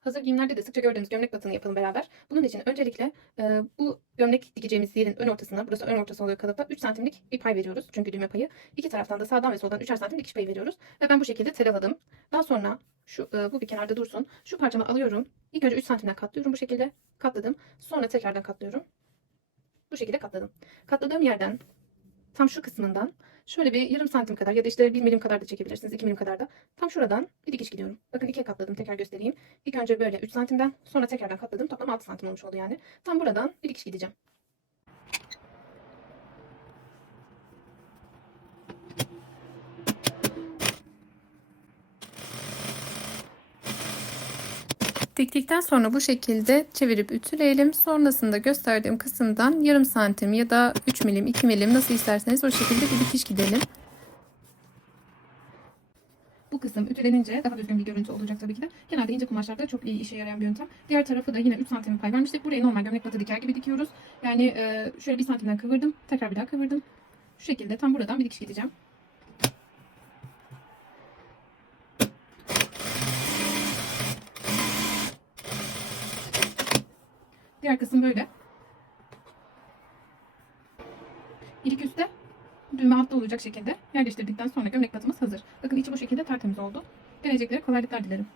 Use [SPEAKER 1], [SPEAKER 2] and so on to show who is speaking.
[SPEAKER 1] Hazır giyimlerde de sıkça gördüğümüz gömlek batını yapalım beraber. Bunun için öncelikle e, bu gömlek dikeceğimiz yerin ön ortasına, burası ön ortası oluyor kalıpta, 3 santimlik bir pay veriyoruz. Çünkü düğme payı. İki taraftan da sağdan ve soldan 3'er santim dikiş payı veriyoruz. Ve ben bu şekilde telaladım. Daha sonra şu e, bu bir kenarda dursun. Şu parçamı alıyorum. İlk önce 3 santimden katlıyorum bu şekilde. Katladım. Sonra tekrardan katlıyorum. Bu şekilde katladım. Katladığım yerden tam şu kısmından şöyle bir yarım santim kadar ya da işte bir milim kadar da çekebilirsiniz. 2 milim kadar da. Tam şuradan bir dikiş gidiyorum. Bakın ikiye katladım. Tekrar göstereyim. İlk önce böyle 3 santimden sonra tekrardan katladım. Toplam 6 santim olmuş oldu yani. Tam buradan bir dikiş gideceğim.
[SPEAKER 2] Diktikten sonra bu şekilde çevirip ütüleyelim. Sonrasında gösterdiğim kısımdan yarım santim ya da 3 milim 2 milim nasıl isterseniz o şekilde bir dikiş gidelim.
[SPEAKER 1] Bu kısım ütülenince daha düzgün bir görüntü olacak tabii ki de. Genelde ince kumaşlarda çok iyi işe yarayan bir yöntem. Diğer tarafı da yine 3 santim pay vermiştik. Burayı normal gömlek batı diker gibi dikiyoruz. Yani şöyle 1 santimden kıvırdım. Tekrar bir daha kıvırdım. Şu şekilde tam buradan bir dikiş gideceğim. Diğer kısım böyle. İlk üstte düğme altta olacak şekilde yerleştirdikten sonra gömlek batımız hazır. Bakın içi bu şekilde tertemiz oldu. Deneyeceklere kolaylıklar dilerim.